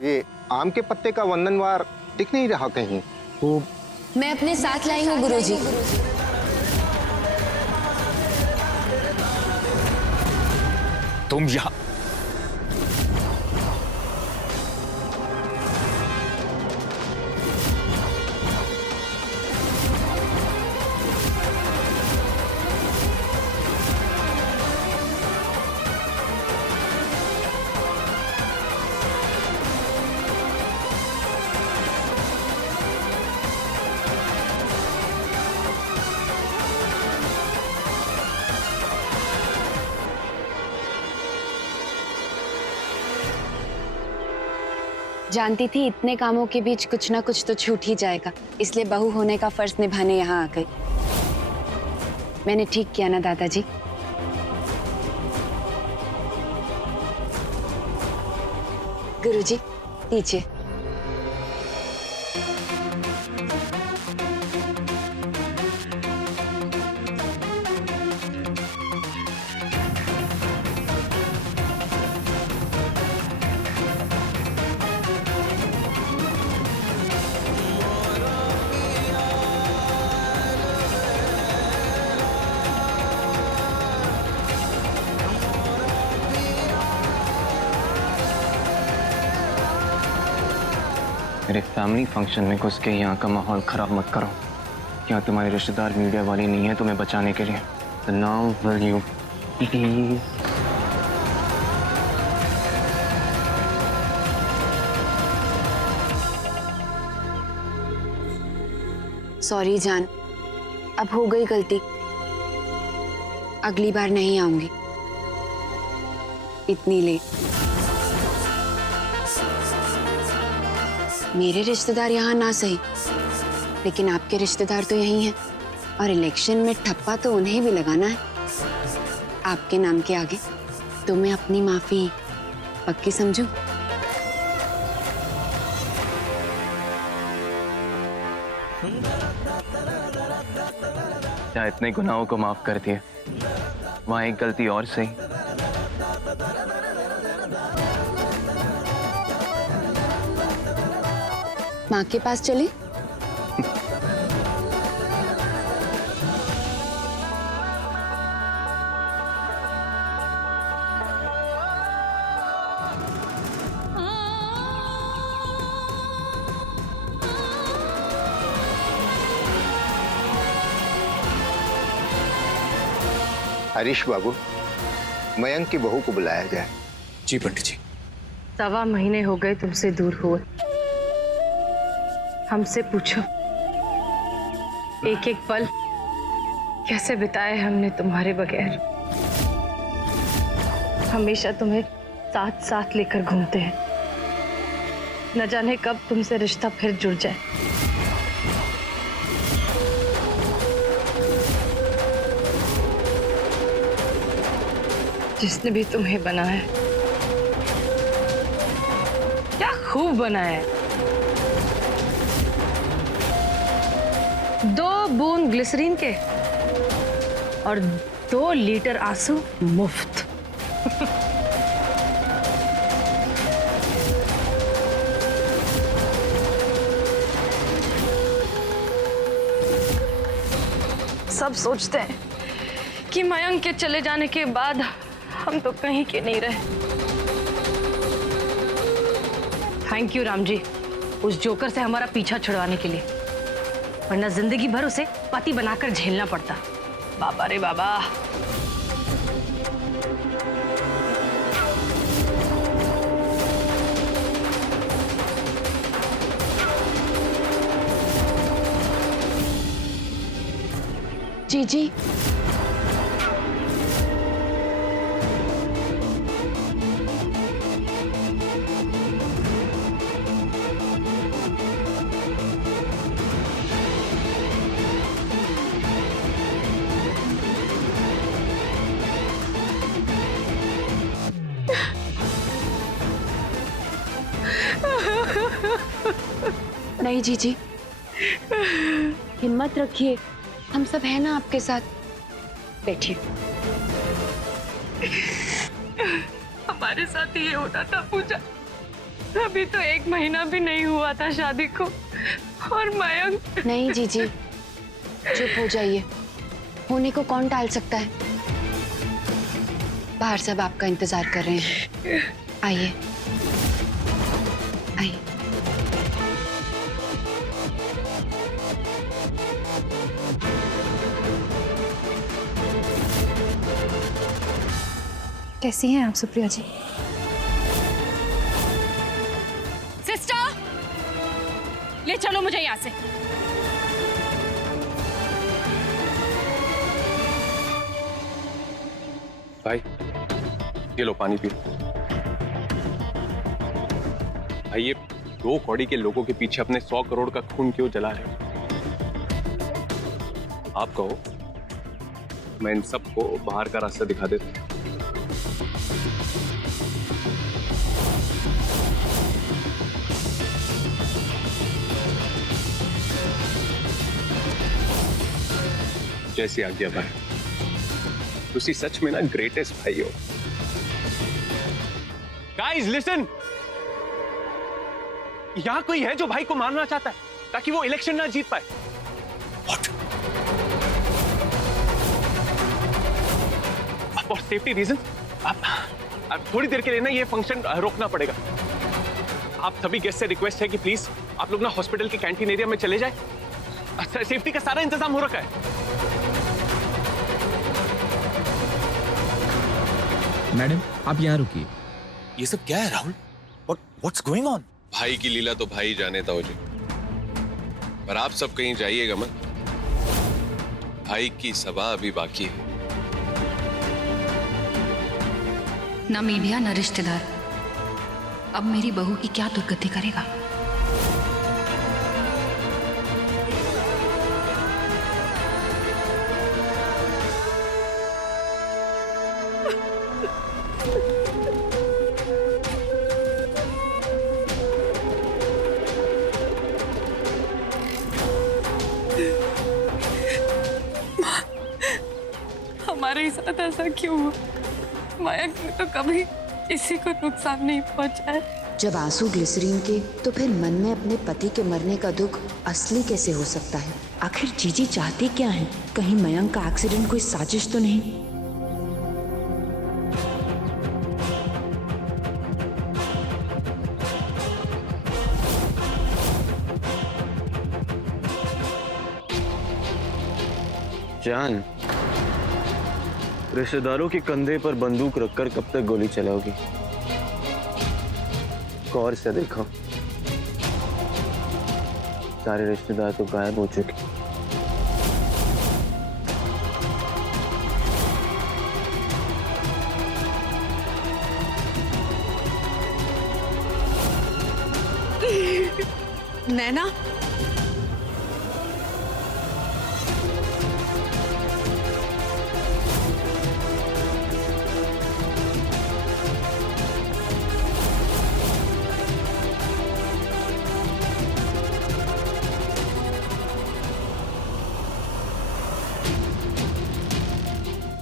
ये आम के पत्ते का वंदनवार दिख नहीं रहा कहीं। वो मैं अपने साथ लाई हूँ गुरुजी। तुम यहाँ जानती थी इतने कामों के बीच कुछ ना कुछ तो छूट ही जाएगा, इसलिए बहू होने का फर्ज निभाने यहाँ आ गई। मैंने ठीक किया ना दादाजी? गुरुजी दीजिए। मेरे फैमिली फंक्शन में घुस के यहाँ का माहौल खराब मत करो। यहाँ तुम्हारे रिश्तेदार मीडिया वाले नहीं है तुम्हें बचाने के लिए। So now will you please? Sorry जान, अब हो गई गलती, अगली बार नहीं आऊंगी इतनी लेट। मेरे रिश्तेदार यहाँ ना सही, लेकिन आपके रिश्तेदार तो यही हैं, और इलेक्शन में ठप्पा तो उन्हें भी लगाना है आपके नाम के आगे। तो मैं अपनी माफी पक्की समझूं? क्या इतने गुनाहों को माफ कर दिए? वहां एक गलती और सही। माँ के पास चले? हरीश बाबू, मयंक की बहू को बुलाया जाए। जी पंडित जी। 1.25 महीने हो गए तुमसे दूर हुए। हमसे पूछो, एक एक पल कैसे बिताए हमने तुम्हारे बगैर। हमेशा तुम्हें साथ साथ लेकर घूमते हैं, न जाने कब तुमसे रिश्ता फिर जुड़ जाए। जिसने भी तुम्हें बनाया, क्या खूब बनाया है। 2 बूंद ग्लिसरीन के और 2 लीटर आंसू मुफ्त। सब सोचते हैं कि मयंक के चले जाने के बाद हम तो कहीं के नहीं रहे। थैंक यू राम जी, उस जोकर से हमारा पीछा छुड़वाने के लिए, वरना जिंदगी भर उसे पति बनाकर झेलना पड़ता। बाबा रे बाबा। जी जी, नहीं जीजी, हिम्मत रखिए, हम सब हैं ना आपके साथ। बैठिए। हमारे साथ ये होना था पूजा, अभी तो 1 महीना भी नहीं हुआ था शादी को, और मयंक। नहीं जीजी, चुप हो जाइए। होने को कौन टाल सकता है? बाहर सब आपका इंतजार कर रहे हैं। आइए आइए। कैसी हैं आप सुप्रिया जी? सिस्टर, ले चलो मुझे यहाँ से। भाई ये लो पानी पियो। भाई ये 2 कौड़ी के लोगों के पीछे अपने 100 करोड़ का खून क्यों जला रहे हो? आप कहो, मैं इन सबको बाहर का रास्ता दिखा देता हूं। जैसी आज्ञा भाई। तुसी सच में ना ग्रेटेस्ट भाई हो। गाइस लिसन, यहां कोई है जो भाई को मारना चाहता है ताकि वो इलेक्शन ना जीत पाए। What? और सेफ्टी रीजन आप थोड़ी देर के लिए ना ये फंक्शन रोकना पड़ेगा। आप सभी गेस्ट से रिक्वेस्ट है कि प्लीज आप लोग ना हॉस्पिटल के कैंटीन एरिया में चले जाए। सेफ्टी का सारा इंतजाम हो रखा है। मैडम आप यहाँ रुकिए। ये सब क्या है राहुल? What's going on? भाई की लीला तो भाई जाने ताऊ जी, पर आप सब कहीं जाइएगा मत। भाई की सभा अभी बाकी है। ना मीडिया ना रिश्तेदार, अब मेरी बहू की क्या दुर्गति करेगा? हमारे साथ ऐसा क्यों हुआ? मयंक ने तो कभी किसी को नुकसान नहीं पहुंचाया। जब आंसू ग्लिसरीन के, तो फिर मन में अपने पति के मरने का दुख असली कैसे हो सकता है? आखिर जीजी चाहती क्या है? कहीं मयंक का एक्सीडेंट कोई साजिश तो नहीं? जान, रिश्तेदारों के कंधे पर बंदूक रखकर कब तक गोली चलाओगी? गौर से देखो, सारे रिश्तेदार तो गायब हो चुके। नैना,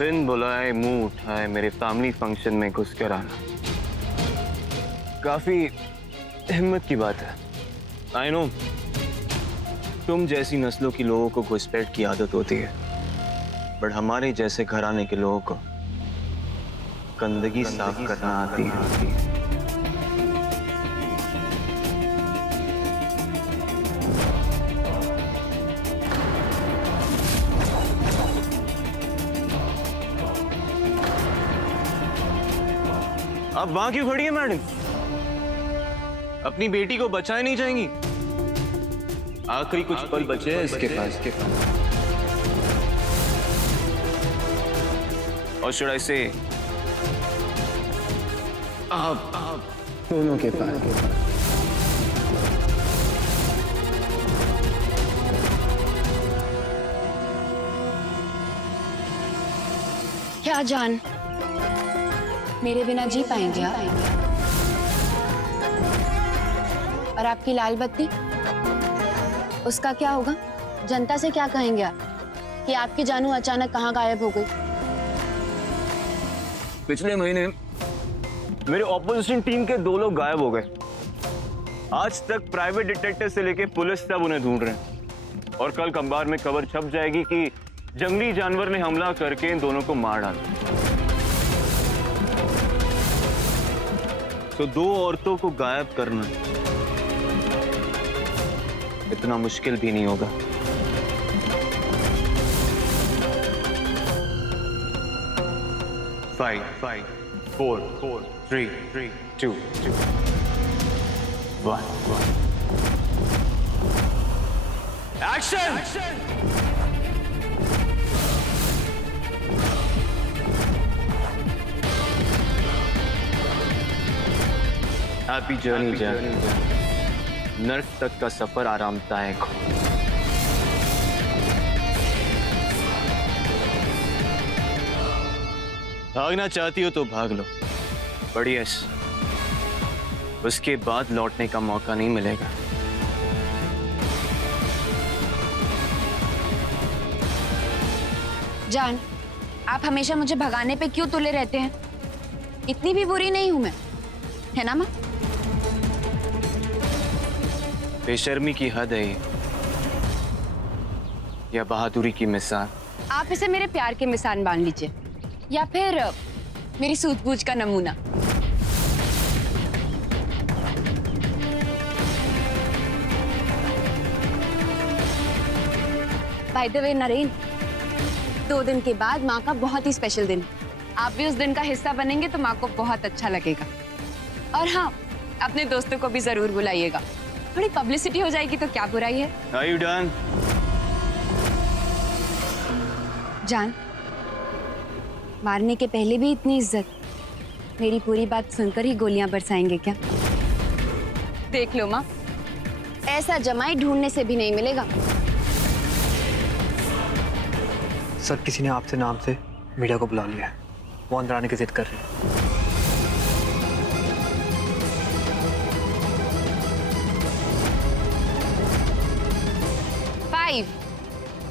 बिन बुलाए मुंह उठाए मेरे फैमिली फंक्शन में घुस कर आना काफी हिम्मत की बात है। आई नो, तुम जैसी नस्लों की लोगों को घुसपैठ की आदत होती है, बट हमारे जैसे घराने के लोगों को गंदगी साफ करना आती है। अब वहां क्यों खड़ी है मैडम? अपनी बेटी को बचाए नहीं जाएंगी? आखिरी कुछ पल बचे हैं इसके पास। और शुड आई से आप दोनों के पास। क्या जान, मेरे बिना जी पाएंगे आप? और आपकी लाल बत्ती, उसका क्या होगा? जनता से क्या कहेंगे आप कि आपकी जानू अचानक कहाँ गायब हो गई? पिछले महीने मेरे ऑपोजिशन टीम के 2 लोग गायब हो गए। आज तक प्राइवेट डिटेक्टिव से लेके पुलिस तक उन्हें ढूंढ रहे हैं और कल अखबार में खबर छप जाएगी कि जंगली जानवर ने हमला करके इन दोनों को मार डाला। तो 2 औरतों को गायब करना इतना मुश्किल भी नहीं होगा। Five, 4, 3, 2, 1. Action! हैप्पी जर्नी नर्क तक का सफर आरामदायक हो। भागना चाहती हो तो भाग लो, बट यस, उसके बाद लौटने का मौका नहीं मिलेगा। जान, आप हमेशा मुझे भगाने पे क्यों तुले रहते हैं? इतनी भी बुरी नहीं हूं मैं, है ना माँ? बेशर्मी की हद है ये, या बहादुरी की मिसाल? आप इसे मेरे प्यार के मिसाल मान लीजिए, या फिर मेरी सूझबूझ का नमूना। बाय द वे नरेन, 2 दिन के बाद माँ का बहुत ही स्पेशल दिन। आप भी उस दिन का हिस्सा बनेंगे तो माँ को बहुत अच्छा लगेगा। और हाँ, अपने दोस्तों को भी जरूर बुलाइएगा, थोड़ी पब्लिसिटी हो जाएगी तो क्या बुराई है। Are you done? जान, मारने के पहले भी इतनी इज्जत, मेरी पूरी बात सुनकर ही गोलियां बरसाएंगे क्या? देख लो माँ, ऐसा जमाई ढूंढने से भी नहीं मिलेगा। सर, किसी ने आपसे नाम से मीडिया को बुला लिया है, वो अंदर आने की जिद कर रही है। Five,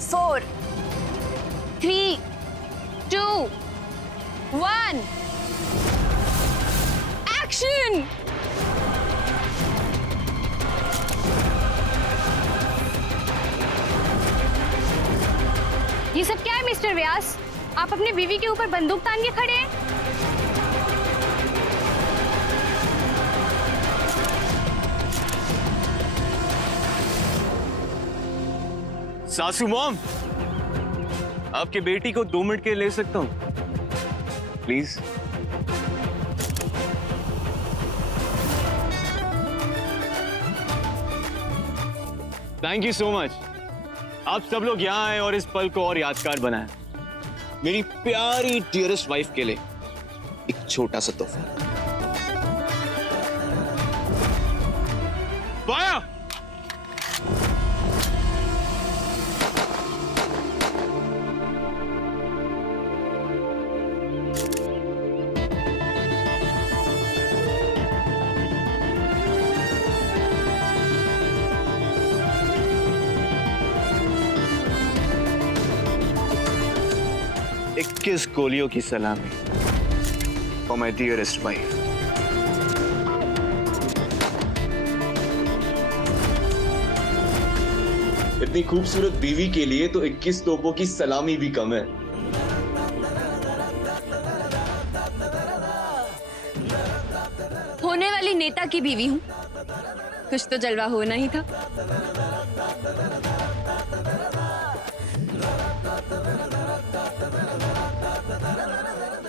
4, 3, 2, 1, action! ये सब क्या है मिस्टर व्यास? आप अपनी बीवी के ऊपर बंदूक तान के खड़े हैं? सासू मॉम, आपके बेटी को 2 मिनट के लिए ले सकता हूं please? Thank you so much. आप सब लोग यहाँ आए और इस पल को और यादगार बनाए। मेरी प्यारी डियरेस्ट वाइफ के लिए एक छोटा सा तोहफा। फायर! इक्कीस गोलियों की सलामी फॉर माय डियरेस्ट वाइफ। इतनी खूबसूरत बीवी के लिए तो 21 तोपों की सलामी भी कम है। होने वाली नेता की बीवी हूँ, कुछ तो जलवा होना ही था।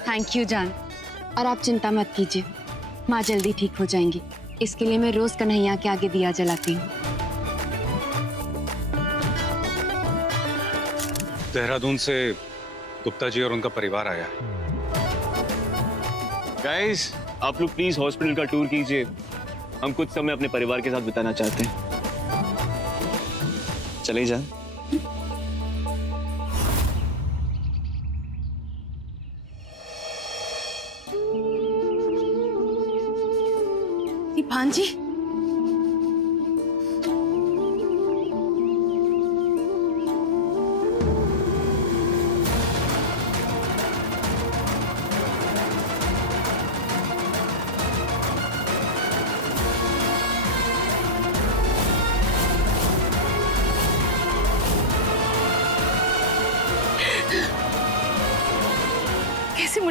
थैंक यू जान, और आप चिंता मत कीजिए, माँ जल्दी ठीक हो जाएंगी। इसके लिए मैं रोज कन्हैया के आगे दिया जलाती हूँ। देहरादून से गुप्ता जी और उनका परिवार आया है। गाइस, आप लोग प्लीज हॉस्पिटल का टूर कीजिए, हम कुछ समय अपने परिवार के साथ बिताना चाहते हैं। चले जाएं। भांजी,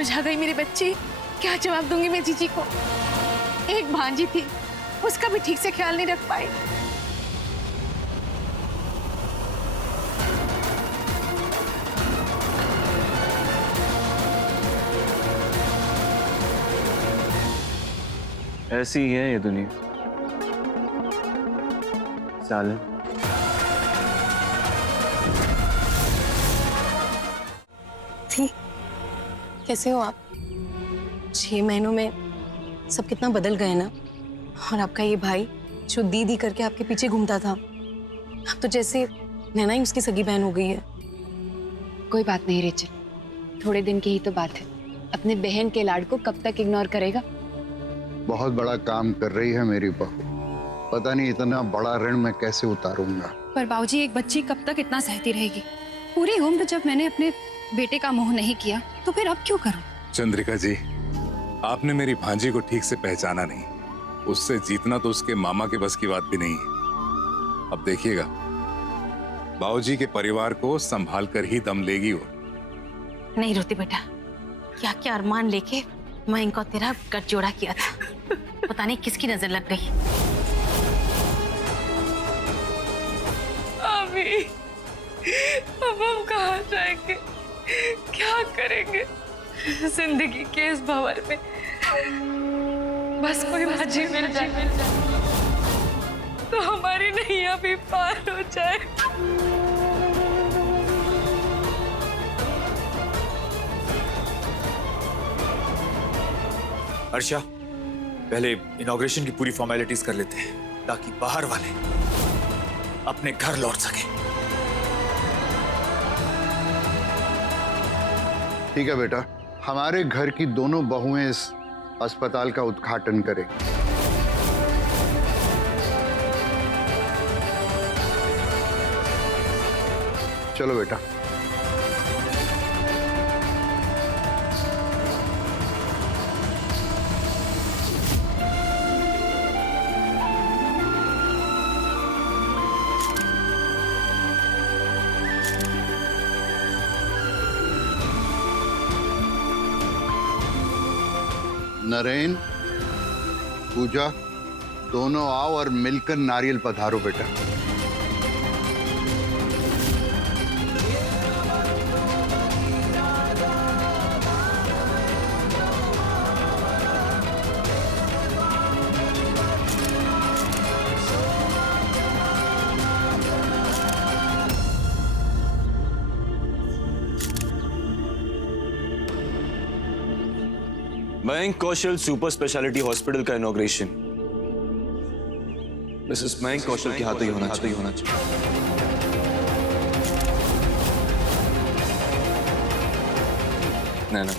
मुरझा गई मेरी बच्ची। क्या जवाब दूंगी मैं जीजी को? एक भांजी थी, उसका भी ठीक से ख्याल नहीं रख पाई। ऐसी ही है ये दुनिया। साले थी, कैसे हो आप? 6 महीनों में सब कितना बदल गए ना। और आपका ये भाई जो दीदी करके आपके पीछे घूमता था, अब तो जैसे नैना ही उसकी सगी बहन हो गई है। कोई बात नहीं रेचल, थोड़े दिन की ही तो बात है। अपने बहन के लाड को कब तक इग्नोर करेगा? बहुत बड़ा काम कर रही है मेरी बहू। पता नहीं इतना बड़ा ऋण मैं कैसे उतारूंगा। पर बाबूजी, एक बच्ची कब तक इतना सहती रहेगी? पूरी उम्र जब मैंने अपने बेटे का मोह नहीं किया, तो फिर अब क्यों करूं? चंद्रिका जी, आपने मेरी भांजी को ठीक से पहचाना नहीं। उससे जीतना तो उसके मामा के बस की बात भी नहीं है। अब देखिएगा, बाबूजी के परिवार को संभाल कर ही दम लेगी वो। नहीं रोती बेटा, क्या क्या अरमान लेके मैं इनको तेरा गठजोड़ा किया था। पता नहीं किसकी नजर लग गई। अभी अब हम कहाँ जाएंगे, क्या करेंगे जिंदगी के इस भंवर में? बस कोई भाजी मिल जाए तो हमारी नैया भी पार हो जाए। अर्षा, पहले इनॉग्रेशन की पूरी फॉर्मेलिटीज कर लेते हैं ताकि बाहर वाले अपने घर लौट सके। ठीक है बेटा, हमारे घर की दोनों बहुएं इस अस्पताल का उद्घाटन करें। चलो बेटा। नरेन, पूजा, दोनों आओ और मिलकर नारियल पधारो बेटा। मयंक कौशल सुपर स्पेशलिटी हॉस्पिटल का इनॉग्रेशन मिसेस मयंक कौशल के हाथों ही होना चाहिए। नैना,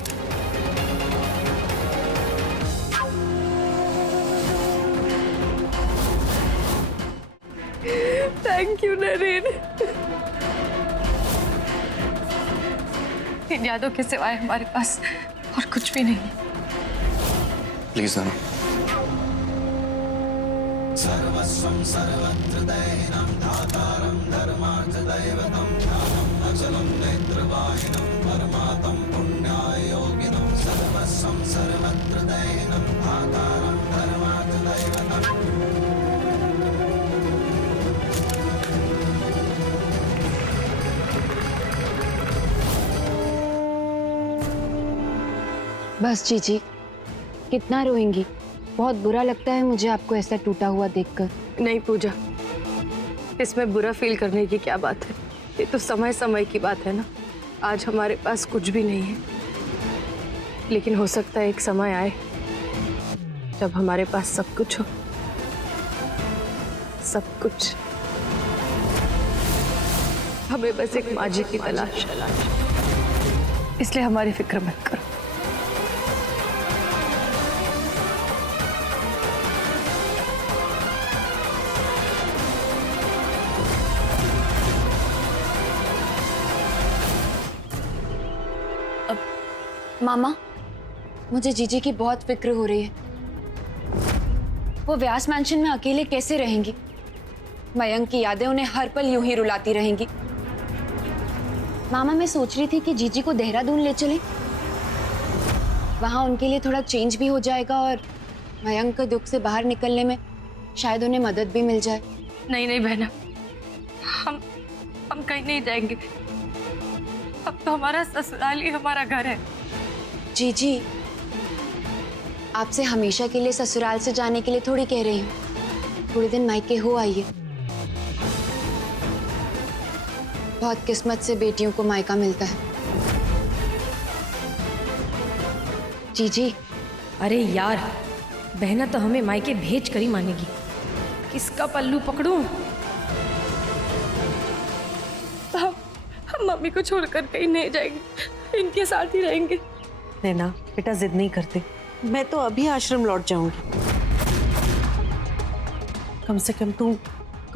थैंक यू नरेन। इन यादों के सिवाय हमारे पास और कुछ भी नहीं है। प्लीज नैना। सर्वस्वं सर्वत्र दैनं धातारं धर्मार्थ दैवतं ध्यानं अचलं नेत्रवाहिनं परमात्मं पुण्याय योगिनं। सर्वस्वं सर्वत्र दैनं धातारं धर्मार्थ दैवतं। बस जीजी, कितना रोएंगी? बहुत बुरा लगता है मुझे आपको ऐसा टूटा हुआ देखकर। नहीं पूजा, इसमें बुरा फील करने की क्या बात है? ये तो समय समय की बात है ना। आज हमारे पास कुछ भी नहीं है, लेकिन हो सकता है एक समय आए जब हमारे पास सब कुछ हो। सब कुछ। हमें बस एक माँ जी की तलाश है, इसलिए हमारी फिक्र मत करो। मामा, मुझे जीजी की बहुत फिक्र हो रही है। वो व्यास मैंशन में अकेले कैसे रहेंगी? मयंक की यादें उन्हें हर पल यूं ही रुलाती रहेंगी। मामा, मैं सोच रही थी कि जीजी को देहरादून ले चलें। वहाँ उनके लिए थोड़ा चेंज भी हो जाएगा और मयंक के दुख से बाहर निकलने में शायद उन्हें मदद भी मिल जाए। नहीं नहीं बहना, हम कहीं नहीं जाएंगे। अब तो हमारा ससुराल ही हमारा घर है। जी, आपसे हमेशा के लिए ससुराल से जाने के लिए थोड़ी कह रही हूँ। थोड़े दिन मायके हो आइए। बहुत किस्मत से बेटियों को मायका मिलता है। जी। अरे यार, बहना तो हमें मायके भेज कर ही मानेगी। किसका पल्लू पकड़ूं? हम मम्मी को छोड़कर कहीं नहीं जाएंगे, इनके साथ ही रहेंगे। नैना बेटा जिद नहीं करते, मैं तो अभी आश्रम लौट जाऊंगी। कम से कम तू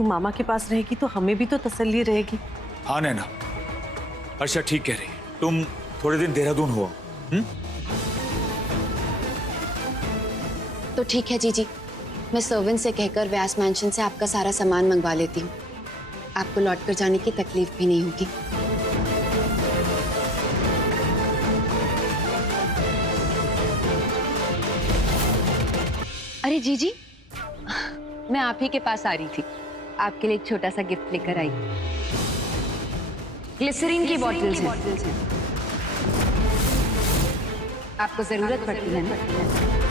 मामा के पास रहेगी तो हमें भी तो तसल्ली रहेगी। हाँ नैना, अर्षा ठीक कह रही है। तुम थोड़े दिन देहरादून हो। तो ठीक है जीजी, मैं सर्वेंट से कहकर व्यास मैंशन से आपका सारा सामान मंगवा लेती हूँ। आपको लौट कर जाने की तकलीफ भी नहीं होगी। अरे जीजी, मैं आप ही के पास आ रही थी। आपके लिए एक छोटा सा गिफ्ट लेकर आई। ग्लिसरीन की बॉटल्स हैं। आपको जरूरत पड़ती है ना?